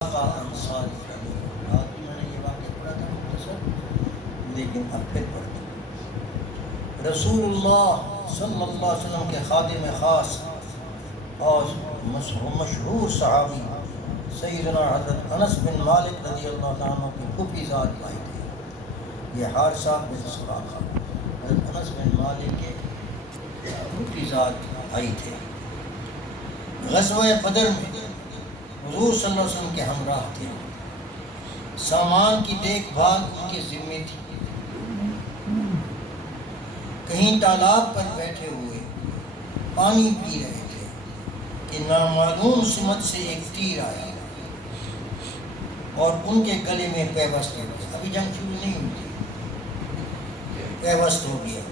انصار رات میں نے یہ واقعہ پڑھا تھا مختصر، لیکن اب پھر پڑھتا ہوں۔ رسول اللہ صلی اللہ علیہ وسلم کے خادم خاص اور مشہور صحابی سیدنا حضرت انس بن مالک رضی اللہ عنہ کی پھوپھی ذات آئی تھی۔ یہ حارثہ بن سراقہ حضرت انس بن مالک کے پھوپھی ذات آئی تھے۔ غزوہ بدر میں حضور صلی اللہ علیہ وسلم کے ہمراہ تھے۔ سامان کی دیکھ بھال ان کے ذمے تھی۔ کہیں تالاب پر بیٹھے ہوئے پانی پی رہے تھے کہ نامعلوم سمت سے ایک تیر آیا اور ان کے گلے میں پیوست ہو گیا۔ ابھی جنگ شروع نہیں ہوئی تھی، پیوست ہو گیا۔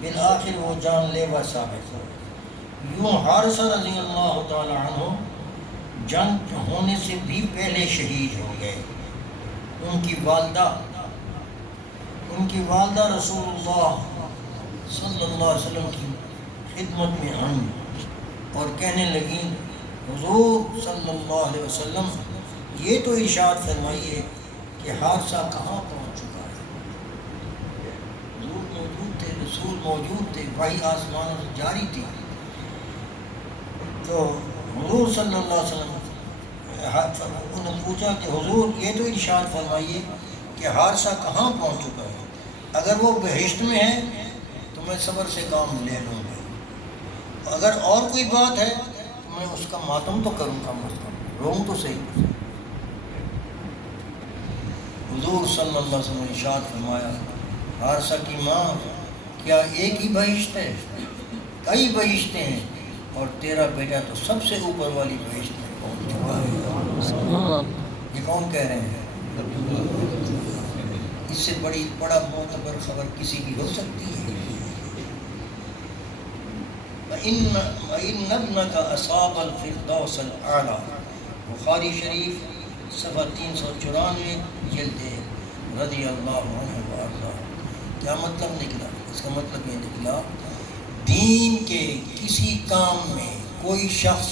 بالآخر وہ جان لیوا ثابت ہو۔ یوں حارثہ رضی اللہ تعالی عنہ جنگ ہونے سے بھی پہلے شہید ہو گئے۔ ان کی والدہ رسول اللہ صلی اللہ علیہ وسلم کی خدمت میں آئیں اور کہنے لگیں، حضور صلی اللہ علیہ وسلم یہ تو ارشاد فرمائیے کہ حادثہ کہاں پہنچ چکا ہے۔ حضور موجود تھے، رسول موجود تھے، وحی آسمانوں سے جاری تھی۔ تو حضور صلی اللہ علیہ وسلم انہوں نے پوچھا کہ حضور یہ تو ارشاد فرمائیے کہ حادثہ کہاں پہنچ چکا ہے، اگر وہ بہشت میں ہے تو میں صبر سے کام لے لوں گا، اگر اور کوئی بات ہے تو میں اس کا ماتم تو کروں گا، روؤں تو صحیح۔ حضور صلی اللہ علیہ وسلم نے ارشاد فرمایا، حارثہ کی ماں کیا ایک ہی بہشت ہے؟ کئی بہشتیں ہیں، اور تیرا بیٹا تو سب سے اوپر والی بہشت میں پہنچ چکا ہے۔ یہ کون کہہ رہے ہیں؟ اس سے بڑا معتبر خبر کسی کی ہو سکتی ہے؟ وَإِنَّ ابْنَكَ أَصَابَ الْفِرْدَوْسَ الْأَعْلَىٰ، بخاری شریف صفحہ 394 جلد رضی اللہ عنہ وارضاہ۔ کیا مطلب نکلا؟ اس کا مطلب یہ نکلا، دین کے کسی کام میں کوئی شخص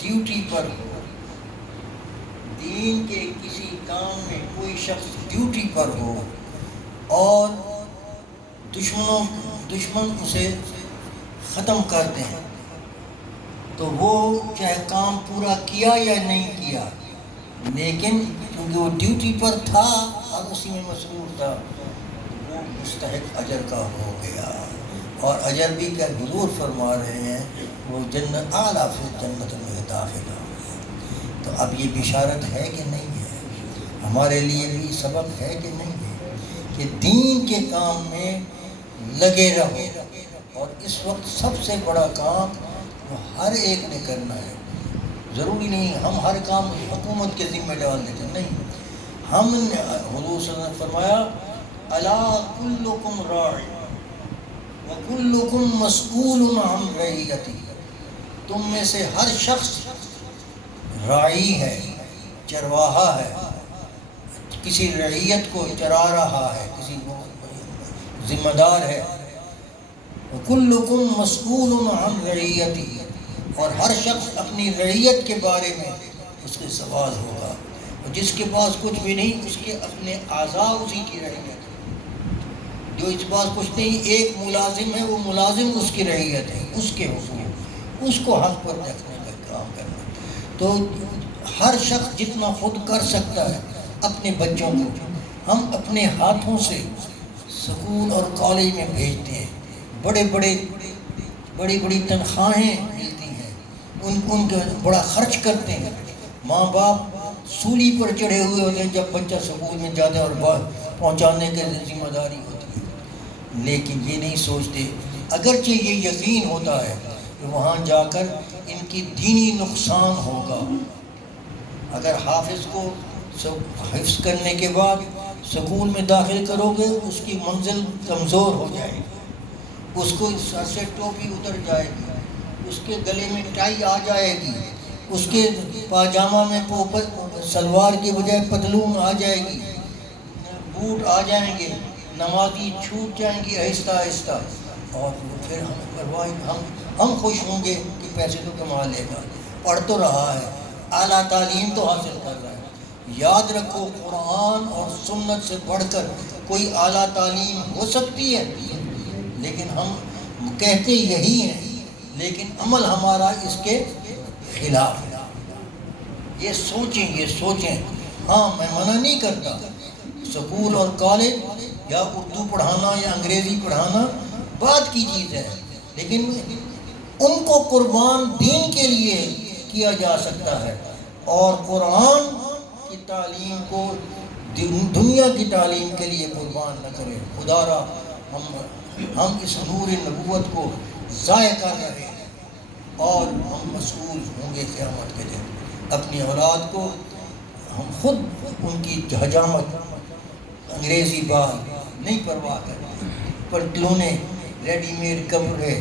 ڈیوٹی پر ہو، دین کے کسی کام میں کوئی شخص ڈیوٹی پر ہو اور دشمن اسے ختم کرتے ہیں، تو وہ چاہے کام پورا کیا یا نہیں کیا، لیکن کیونکہ وہ ڈیوٹی پر تھا اور اسی میں مصروف تھا، وہ مستحق اجر کا ہو گیا۔ اور اجر بھی کیا حضور فرما رہے ہیں، وہ جنت اعلیٰ فی جنت میں داخل ہو گیا۔ تو اب یہ بشارت ہے کہ نہیں ہے؟ ہمارے لیے بھی سبق ہے کہ نہیں ہے کہ دین کے کام میں لگے رہو، اور اس وقت سب سے بڑا کام وہ ہر ایک نے کرنا ہے۔ ضروری نہیں ہم ہر کام حکومت کے ذمہ ڈال دیتے، نہیں، ہم نے حضور صلی اللہ علیہ وسلم نے فرمایا، الا کلکم راع وکلکم مسئول عن رعیتہ، تم میں سے ہر شخص راعی ہے، چرواہا ہے، کسی رعیت کو چرا رہا ہے، کسی ذمہ دار ہے۔ وَكُلُّكُمْ مَسْئُولٌ عَنْ رَعِيَّتِهِ، اور ہر شخص اپنی رعیت کے بارے میں اس کے سوال ہوگا، اور جس کے پاس کچھ بھی نہیں اس کے اپنے اعضاء اسی کی رعیت ہے، جو اس پاس کچھ نہیں، ایک ملازم ہے، وہ ملازم اس کی رعیت ہے، اس کے حقوق، اس کو حق پر رکھنے کا کام کرنا۔ تو ہر شخص جتنا خود کر سکتا ہے، اپنے بچوں کو ہم اپنے ہاتھوں سے سکول اور کالج میں بھیجتے ہیں، بڑی تنخواہیں ملتی ہیں، ان کا بڑا خرچ کرتے ہیں، ماں باپ سولی پر چڑھے ہوئے ہوتے ہیں جب بچہ سکول میں جاتا ہے اور پہنچانے کی ذمہ داری ہوتی ہے، لیکن یہ نہیں سوچتے، اگرچہ یہ یقین ہوتا ہے کہ وہاں جا کر ان کی دینی نقصان ہوگا۔ اگر حافظ کو حفظ کرنے کے بعد سکول میں داخل کرو گے، اس کی منزل کمزور ہو جائے گی، اس کو سر سے ٹوپی اتر جائے گی، اس کے گلے میں ٹائی آ جائے گی، اس کے پاجامہ میں سلوار کی بجائے پتلون آ جائے گی، بوٹ آ جائیں گے، نمازی چھوٹ جائیں گی آہستہ آہستہ، اور پھر ہم خوش ہوں گے کہ پیسے تو کما لے گا، پڑھ تو رہا ہے، اعلیٰ تعلیم تو حاصل کر رہا ہے۔ یاد رکھو قرآن اور سنت سے بڑھ کر کوئی اعلیٰ تعلیم ہو سکتی ہے؟ لیکن ہم کہتے یہی ہیں، لیکن عمل ہمارا اس کے خلاف ہے۔ یہ سوچیں۔ ہاں میں منع نہیں کرتا، سکول اور کالج یا اردو پڑھانا یا انگریزی پڑھانا بات کی چیز ہے، لیکن ان کو قربان دین کے لیے کیا جا سکتا ہے، اور قرآن کی تعلیم کو دنیا کی تعلیم کے لیے قربان نہ کریں۔ خدا را ہم اس نور نبوت کو ضائع کر رہے ہیں، اور ہم مسئول ہوں گے قیامت کے دن۔ اپنی اولاد کو ہم خود ان کی حجامت، انگریزی بات نہیں پرواہ کرتے، پتلونے، ریڈی میڈ کپڑے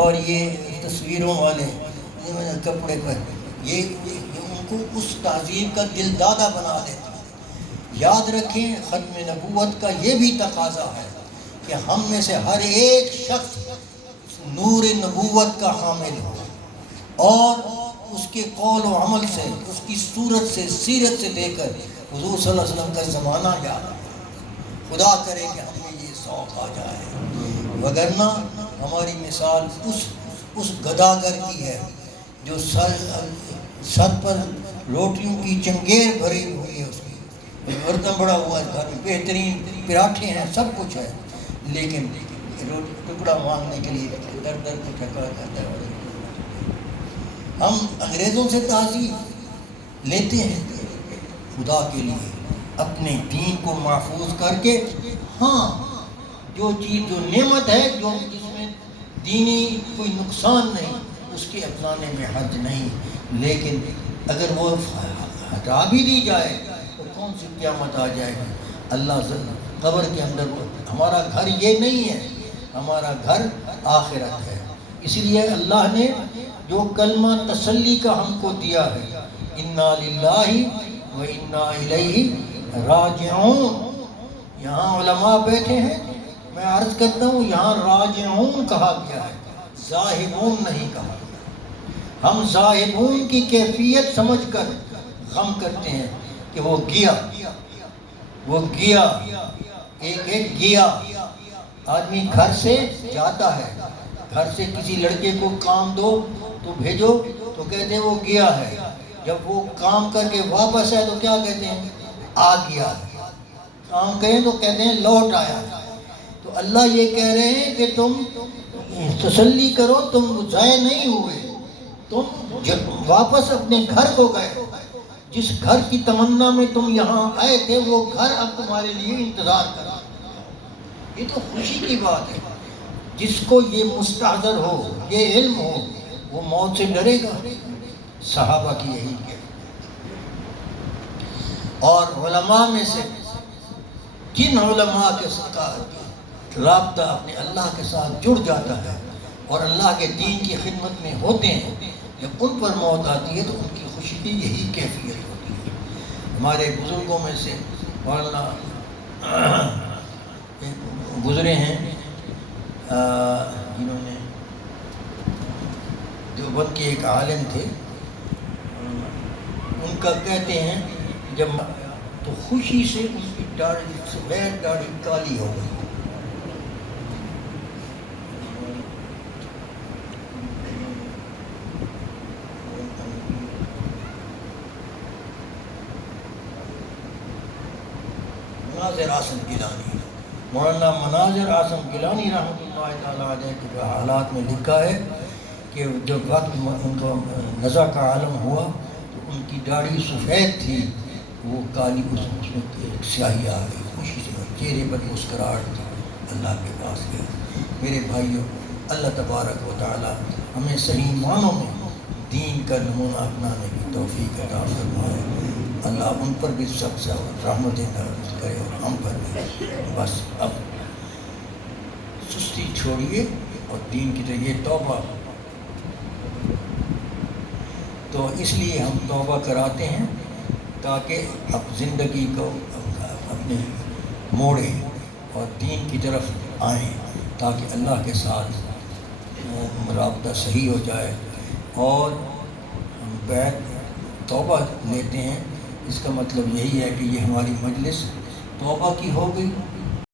اور یہ تصویروں والے کپڑے پر یہ ان کو اس تہذیب کا دل دادا بنا دیتا ہے۔ یاد رکھیں ختم نبوت کا یہ بھی تقاضا ہے کہ ہم میں سے ہر ایک شخص نور نبوت کا حامل ہو، اور اس کے قول و عمل سے، اس کی صورت سے، سیرت سے دے کر حضور صلی اللہ علیہ وسلم کا زمانہ یاد آئے۔ خدا کرے کہ ہم میں یہ شوق آ جائے، وگرنہ ہماری مثال اس گداگر کی ہے جو سر پر روٹیوں کی چنگیر بھری ہوئی ہے، اس کی برتن بڑا ہوا ہے، گھر میں بہترین پراٹھے ہیں، سب کچھ ہے، لیکن ٹکڑا مانگنے کے لیے در در کو ٹھکا کرتا ہے۔ ہم انگریزوں سے تعزیت لیتے ہیں خدا کے لیے اپنے دین کو محفوظ کر کے۔ ہاں جو چیز، جو نعمت ہے، جس میں دینی کوئی نقصان نہیں، اس کے افسانے میں حد نہیں، لیکن اگر وہ ہٹا بھی دی جائے تو کون سی قیامت آ جائے گی؟ اللہ قبر کے اندر ہمارا گھر یہ نہیں ہے، ہمارا گھر آخرت ہے۔ اس لیے اللہ نے جو کلمہ تسلی کا ہم کو دیا ہے، انا للہ و انا الیہ راجعون، یہاں علماء بیٹھے ہیں، میں عرض کرتا ہوں یہاں راجعون کہا گیا ہے، ذاہبون نہیں کہا گیا۔ ہم ذاہبون کی کیفیت سمجھ کر غم کرتے ہیں کہ وہ گیا، ایک گیا۔ آدمی گھر سے جاتا ہے، گھر سے کسی لڑکے کو کام دو تو بھیجو تو کہتے ہیں وہ گیا ہے، جب وہ کام کر کے واپس آئے تو کیا کہتے ہیں؟ آ گیا۔ کام کریں تو کہتے ہیں لوٹ آیا۔ تو اللہ یہ کہہ رہے ہیں کہ تم تسلی کرو، تم ضائع نہیں ہوئے، تم جب واپس اپنے گھر کو گئے، جس گھر کی تمنا میں تم یہاں آئے تھے وہ گھر اب تمہارے لیے انتظار کر رہا ہے۔ یہ تو خوشی کی بات ہے۔ جس کو یہ مستحضر ہو، یہ علم ہو، وہ موت سے ڈرے گا۔ صحابہ کی یہی کہ اور علماء میں سے جن علماء کے ساتھ رابطہ اپنے اللہ کے ساتھ جڑ جاتا ہے اور اللہ کے دین کی خدمت میں ہوتے ہیں، جب ان پر موت آتی ہے تو ان کی خوشی کی یہی کیفیت ہوتی ہے۔ ہمارے بزرگوں میں سے مولانا گزرے ہیں جنہوں نے دیوبند کے ایک عالم تھے، ان کا کہتے ہیں جب تو خوشی سے ان کی داڑھی سفید داڑھی کالی ہو گئی۔ مناظر اعظم گیلانی، مولانا مناظر اعظم گیلانی رحمۃ اللہ تعالیٰ علیہ کے حالات میں لکھا ہے کہ جب وقت ان کو نزع کا عالم ہوا تو ان کی داڑھی سفید تھی، وہ کالی، اس میں ایک سیاہی آ گئی، خوشی سے چہرے پر مسکراہٹ تھی، اللہ کے پاس گئے۔ میرے بھائیوں، اللہ تبارک و تعالیٰ ہمیں صحیح معنوں میں دین کا نمونہ اپنانے کی توفیق عطا فرمائے۔ اللہ ان پر بھی سب سے رحمتیں نازل کرے اور ہم پر بھی۔ بس اب سستی چھوڑیے اور دین کی طرح یہ توبہ، تو اس لیے ہم توبہ کراتے ہیں تاکہ اب زندگی کو اپنے موڑیں اور دین کی طرف آئیں، تاکہ اللہ کے ساتھ رابطہ صحیح ہو جائے اور ہم بیعت توبہ لیتے ہیں، اس کا مطلب یہی ہے کہ یہ ہماری مجلس توبہ کی ہو گئی